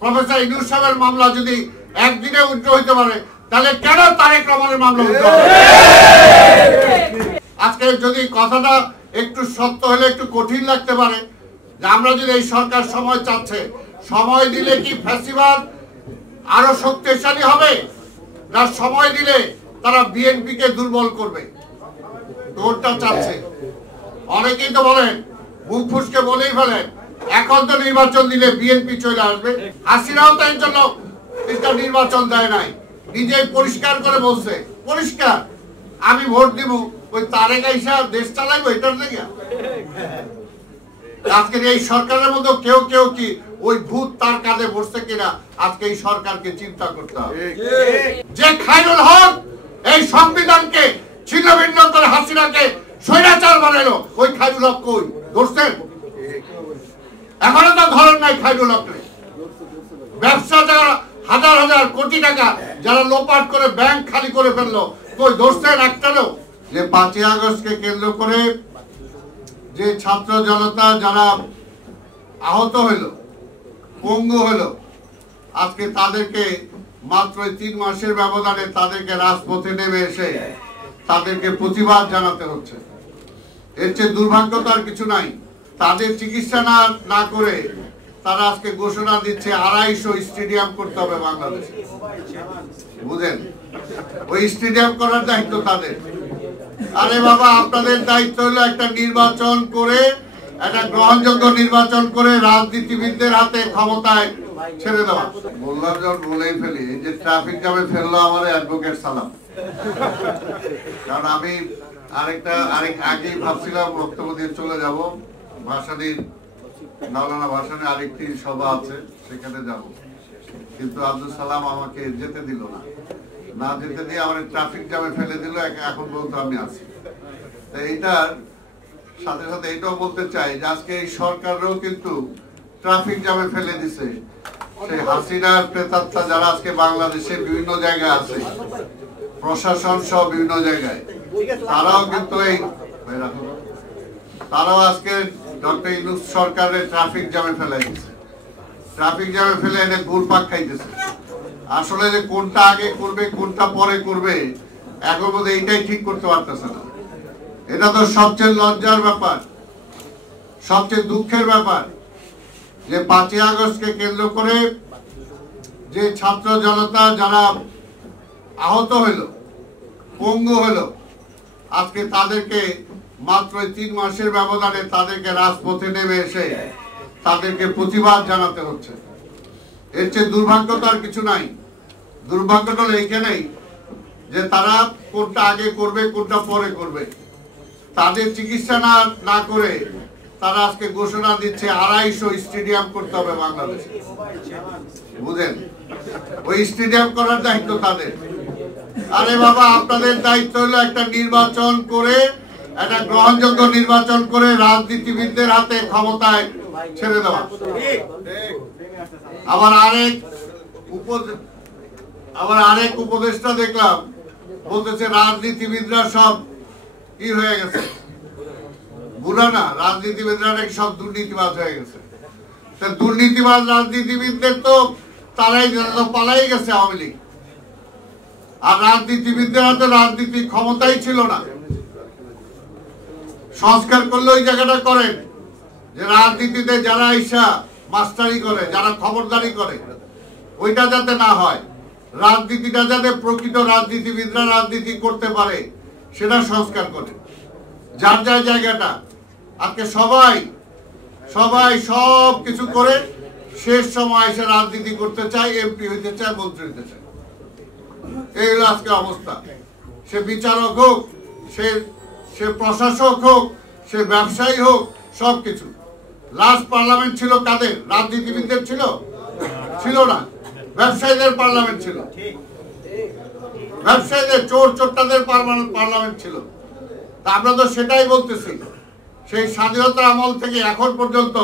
Professor Yunus সাহেবের মামলা যদি একদিনে উইথড্র হইতে পারে, তাহলে কেন তারেক রহমানের মামলা উইথড্র হবে? আজকে যদি কথাটা একটু সত্য হলে একটু কঠিন লাগতে পারে, যে আমরা যদি এই সরকার সময় চাচ্ছে, সময় দিলে কি ফ্যাসিবাদ আরো শক্তিশালী হবে, না সময় দিলে তারা বিএনপি কে দুর্বল করবে? কোনটা চাচ্ছে? অনেকেই তো বলেন, মুখ ফুসকে বলেই ফেলেন, এখন তো নির্বাচন দিলে বিএনপি চলে আসবে। হাসিনাও তাই জন্য নির্বাচন দেয় নাই, নিজেই পরিষ্কার করে বলছে, পরিষ্কার আমি ভোট দিব, ওই তারেক আইসা দেশ চালাইবো, এটার লেগে। আজকের এই সরকারের মধ্যে কেউ কেউ কি ওই ভূত তার কাঁধে বসছে কিনা, আজকে এই সরকারকে চিন্তা করতে হবে। যে খায়রুল হক এই সংবিধানকে ছিন্ন ভিন্ন করে হাসিনাকে স্বৈরাচার বানাইলো, ওই খায়রুল হক কই ধরছেন? এখনো তো ধরেন নাই খায়রুল হক। ব্যবসা যারা হাজার হাজার কোটি টাকা যারা লোপাট করে ব্যাংক খালি করে ফেললো, কই ধরছেন একটাও? যে 5ই আগস্টকে কেন্দ্র করে যে ছাত্র জনতা যারা আহত হইল, পঙ্গু হইল, আজকে তাদেরকে মাত্র 3 মাসের ব্যবধানে তাদেরকে রাজপথে নেমে এসে তাদেরকে প্রতিবাদ জানাতে হচ্ছে। এর চেয়ে দুর্ভাগ্য তো আর কিছু নাই। তাদের চিকিৎসা না করে তারা আজকে ঘোষণা দিচ্ছে 250 স্টেডিয়াম করতে হবে বাংলাদেশে। বুঝেন, ওই স্টেডিয়াম করার দায়িত্ব তাদের। আরে বাবা, আপনাদের দায়িত্ব হলো একটা নির্বাচন করে, একটা গ্রহণযোগ্য নির্বাচন করে রাজনীতিবিদদের হাতে ক্ষমতায় ছেড়ে দেওয়া। বললাম যখন বলেই ফেলি যে ট্রাফিক জ্যামে ফেললো আমার অ্যাডভোকেট সালাম। কারণ আমি আগেই ভাবছিলাম বক্তব্য দিয়ে চলে যাব, ভাসানীর মাওলানা ভাসানে আরেকটি সভা আছে, সেখানে যাব, কিন্তু আব্দুল সালাম আমাকে যেতে দিল না যেতে দিয়ে আমার ট্রাফিক জ্যামে ফেলে দিল। এখন বলতে আমি আছি। এইটার সাথে সাথে এটাও বলতে চাই যে আজকে এই সরকারও কিন্তু ট্রাফিক জ্যামে ফেলে দিছে। সেই হাসিনার প্রেতাত্মা যারা আজকে বাংলাদেশে বিভিন্ন জায়গায় আছে, প্রশাসন সহ বিভিন্ন জায়গায়, তারাও কিন্তু তারাও আজকে ডক্টর ইউনূস সরকারের ট্রাফিক জ্যামে ফেলে দিচ্ছে। ট্রাফিক জ্যামে ফেলে এনে ঘুরপাক খাইতেছে। আসলে যে কোনটা আগে করবে কোনটা পরে করবে, এখন মধ্যে এইটাই ঠিক করতে পারতেছে না। এটা তো সবচেয়ে লজ্জার ব্যাপার, সবচেয়ে দুঃখের ব্যাপার যে 5ই আগস্টকে কেন্দ্র করে যে ছাত্র জনতা যারা আহত হইল, পঙ্গু হইল, আজকে তাদেরকে মাত্র 3 মাসের ব্যবধানে তাদেরকে রাজপথে নেমে এসে তাদেরকে প্রতিবাদ জানাতে হচ্ছে। এর চেয়ে দুর্ভাগ্য তো আর কিছু নাই। দুর্ভাগ্যটা হলো এইখানেই যে তারা কোনটা আগে করবে কোনটা পরে করবে। তাদের চিকিৎসা না করে তারা আজকে ঘোষণা দিচ্ছে 250 স্টেডিয়াম করতে হবে বাংলাদেশে। বুঝেন, ওই স্টেডিয়াম করার দায়িত্ব তাদের। আরে বাবা, আপনাদের দায়িত্ব হলো একটা নির্বাচন করে, একটা গ্রহণযোগ্য নির্বাচন করে রাজনীতিবিদদের হাতে ক্ষমতায় ছেড়ে দেওয়া। আবার আরেক উপদেষ্টা দেখলাম বলতেছে রাজনীতিবিদরা সব কি হয়ে গেছে, বুড়া না, রাজনীতিবিদরা নাকি সব দুর্নীতিবাজ হয়ে গেছে। দুর্নীতিবাজ রাজনীতিবিদদের তো তারাই পালাই গেছে আওয়ামী লীগ। আর রাজনীতিবিদদের হাতে রাজনীতির ক্ষমতাই ছিল না। সংস্কার করলে ওই জায়গাটা করেন যে রাজনীতিতে যারা আইসা মাস্টারি করে, যারা খবরদারি করে, ওইটা যাতে না হয়। রাজনীতিটা যাতে প্রকৃত রাজনীতিবিদরা রাজনীতি করতে পারে, সেটা সংস্কার করে। যার যার জায়গাটা আজকে সবাই সব কিছু করে শেষ সময় এসে রাজনীতি করতে চায়, এমপি হইতে চায়, মন্ত্রী হইতে চায়। এই হলো আজকে অবস্থা। সে বিচারক হোক, সে প্রশাসক হোক, সে ব্যবসায়ী হোক, সবকিছু। লাস্ট পার্লামেন্ট ছিল কাদের? রাজনীতিবিদদের ছিল না, ব্যবসায়ীদের পার্লামেন্ট ছিল। ব্যবসায়ীদের চোরটাদের পার্লামেন্ট ছিল। তা আমরা তো সেটাই বলতেছি। সেই স্বাধীনতার আমল থেকে এখন পর্যন্ত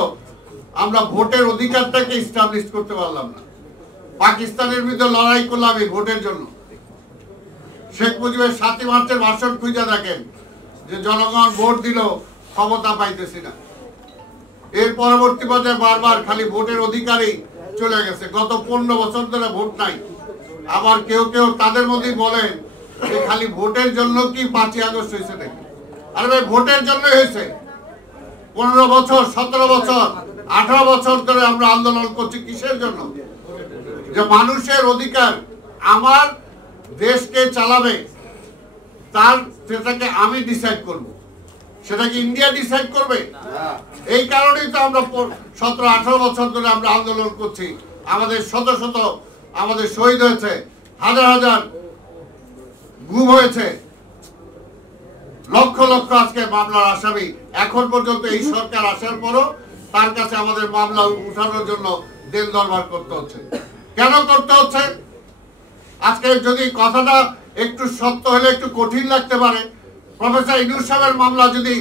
আমরা ভোটের অধিকারটাকে এস্টাবলিশ করতে পারলাম না। পাকিস্তানের বিরুদ্ধে লড়াই করলাম এই ভোটের জন্য। শেখ মুজিবের 7ই মার্চের ভাষণ খুঁজে দেখেন যে জনগণ ভোট দিল, ক্ষমতা পাইতেছি না। এর পরবর্তী পর্যায়ে বারবার খালি ভোটের অধিকারই চলে গেছে, গত 15 বছর ধরে ভোট নাই। আবার কেউ কেউ তাদের মধ্যেই বলেন যে খালি ভোটের জন্য কি 5ই আগস্ট হয়েছে নাকি? আরে ভাই, ভোটের জন্যই হয়েছে। 15 বছর, 17 বছর, 18 বছর ধরে আমরা আন্দোলন করছি কিসের জন্য? যে মানুষের অধিকার, আমার দেশকে চালাবে, তার সেটাকে আমি ডিসাইড করব, সেটাকে ইন্ডিয়া ডিসাইড করবে? এই কারণেই তো আমরা 17-18 বছর ধরে আমরা আন্দোলন করছি। আমাদের শত শত আমাদের শহীদ হয়েছে, হাজার হাজার গুম হয়েছে, লক্ষ লক্ষ আজকে মামলার আসামি। এখন পর্যন্ত এই সরকার আসার পরও তার কাছে আমাদের মামলা উঠানোর জন্য দেন দরবার করতে হচ্ছে। কেন করতে হচ্ছে? আজকে যদি কথাটা একটু সত্য হলে একটু কঠিন লাগতে পারে, প্রফেসর ইউনূস সাহেবের মামলা যদি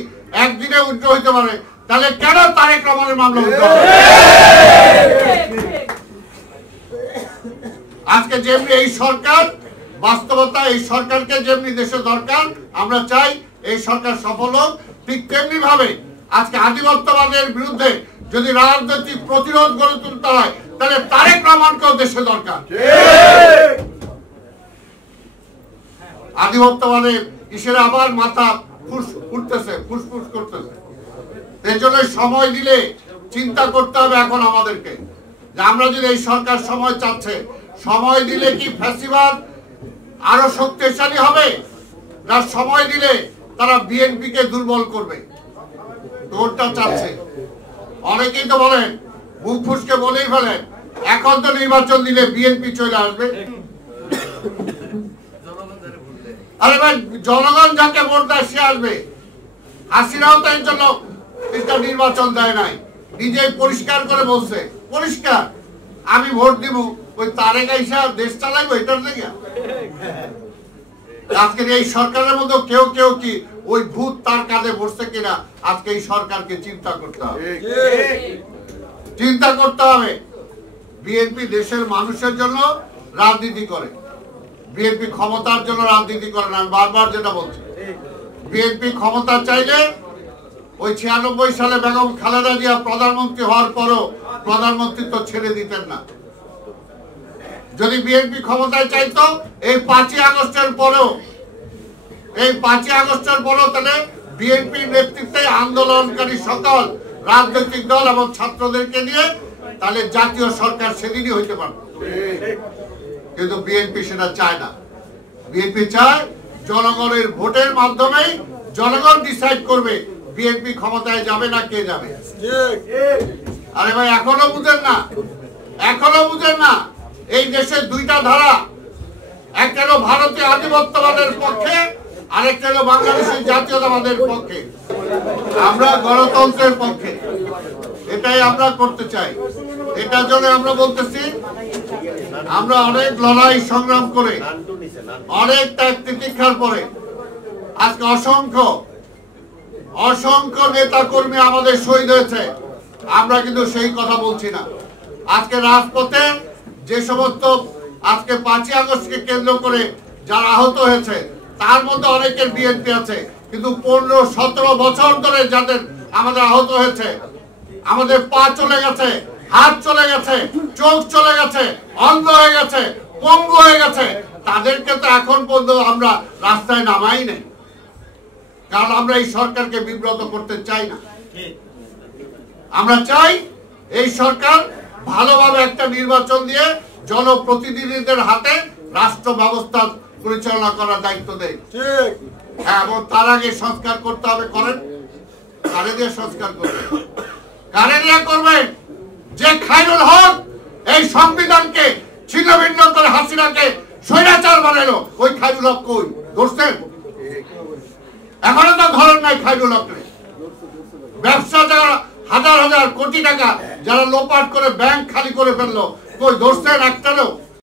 একদিনে উঠতে হইতে পারে, তাহলে কেন তারেক রহমানের মামলা উঠতে হবে? আজকে যেমনি এই সরকার বাস্তবতা, এই সরকারকে যেমনি দেশে দরকার, আমরা চাই এই সরকার সফল হোক, ঠিক তেমনি ভাবে আজকে আধিপত্যবাদের বিরুদ্ধে যদি রাজনৈতিক প্রতিরোধ গড়ে তুলতে হয়, তাহলে তারেক রহমানকেও দেশে দরকার। আধিপত্যবাদের ইসের আবার মাথা উঠতেছে, ফুসফুস করতেছে। এই জন্য সময় দিলে চিন্তা করতে হবে এখন আমাদেরকে, যে আমরা যদি এই সরকার সময় চাচ্ছে, সময় দিলে কি ফ্যাসিবাদ আরো শক্তিশালী হবে, না সময় দিলে তারা বিএনপি কে দুর্বল করবে? তোরটা চাচ্ছে। অনেকেই তো বলেন, মুখ ফুসকে বলেই ফেলেন, এখন তো নির্বাচন দিলে বিএনপি চলে আসবে। আরে ভাই, জনগণ যাকে ভোট দেয় সে আসবে। হাসিনাও তো এর জন্য নির্বাচন দেয় নাই, নিজেই পরিষ্কার করে বলছে, পরিষ্কার আমি ভোট দিব, ওই তারেক আইসা দেশ চালাইবো এটার জায়গা। আজকের এই সরকারের মধ্যে কেউ কেউ কি ওই ভূত তার কাঁধে বসছে কিনা, আজকে এই সরকারকে চিন্তা করতে হবে, চিন্তা করতে হবে। বিএনপি দেশের মানুষের জন্য রাজনীতি করে, বিএনপি ক্ষমতার জন্য রাজনীতি করে না। আমি বারবার যেটা বলছি, বিএনপি ক্ষমতা চাইলে ওই 96 সালে বেগম খালেদা জিয়া প্রধানমন্ত্রী হওয়ার পরও প্রধানমন্ত্রিত্ব ছেড়ে দিতেন না। যদি বিএনপি ক্ষমতায় চাইতো এই 5ই আগস্টের পরেও, এই 5ই আগস্টের পরেও, তাহলে বিএনপির নেতৃত্বে আন্দোলনকারী সকল রাজনৈতিক দল এবং ছাত্রদেরকে নিয়ে তাহলে জাতীয় সরকার সেদিনই হইতে পারত। কিন্তু বিএনপি সেটা চায় না। বিএনপি চায় জনগণের ভোটের মাধ্যমেই জনগণ ডিসাইড করবে বিএনপি ক্ষমতায় যাবে না কে যাবে। আরে ভাই, এখনো বুঝেন না? এখনো বুঝেন না? এই দেশে দুইটা ধারা, একটা হলো ভারতীয় আধিপত্যবাদের পক্ষে, আরেকটা হলো বাংলাদেশের জাতীয়তাবাদের পক্ষে। আমরা গণতন্ত্রের পক্ষে, এটাই আমরা করতে চাই। এটার জন্য আমরা বলতেছি, আমরা অনেক লড়াই সংগ্রাম করে, অনেক ত্যাগ তিতিক্ষার পরে আজকে অসংখ্য অসংখ্য নেতা কর্মী আমাদের শহীদ হয়েছে। আমরা কিন্তু সেই কথা বলছি না। আজকে রাজপথে যে সমস্ত আজকে 5ই আগস্টকে কেন্দ্র করে যারা আহত হয়েছে, তার মধ্যে অনেকের বিএনপি আছে, কিন্তু 15-17 বছর ধরে যাদের আমাদের আহত হয়েছে, আমাদের পা চলে গেছে, হাত চলে গেছে, চোখ চলে গেছে, অন্ধ হয়ে গেছে, পঙ্গু হয়ে গেছে, তাদেরকে তো এখন পর্যন্ত আমরা রাস্তায় নামাই নাই। কারণ আমরা এই সরকারকে বিব্রত করতে চাই না। আমরা চাই এই সরকার ভালোভাবে একটা নির্বাচন দিয়ে জনপ্রতিনিধিদের হাতে রাষ্ট্র ব্যবস্থা পরিচালনা করার দায়িত্ব দেয়। হ্যাঁ, এবং তার আগে সংস্কার করতে হবে। করেন, কারে দিয়ে সংস্কার করবেন? কারে দিয়ে করবেন? যে খায়রুল হক এই সংবিধানকে ছিন্ন ভিন্ন করে হাসিনাকে স্বৈরাচার বানাইলো, ওই খায়রুল হক কই? ধরছেন? এখনো তো ধরেন নাই খায়রুল হককে। ব্যবসা যারা হাজার হাজার কোটি টাকা যারা লোপাট করে ব্যাংক খালি করে ফেললো, কই ধরছেন একটাও?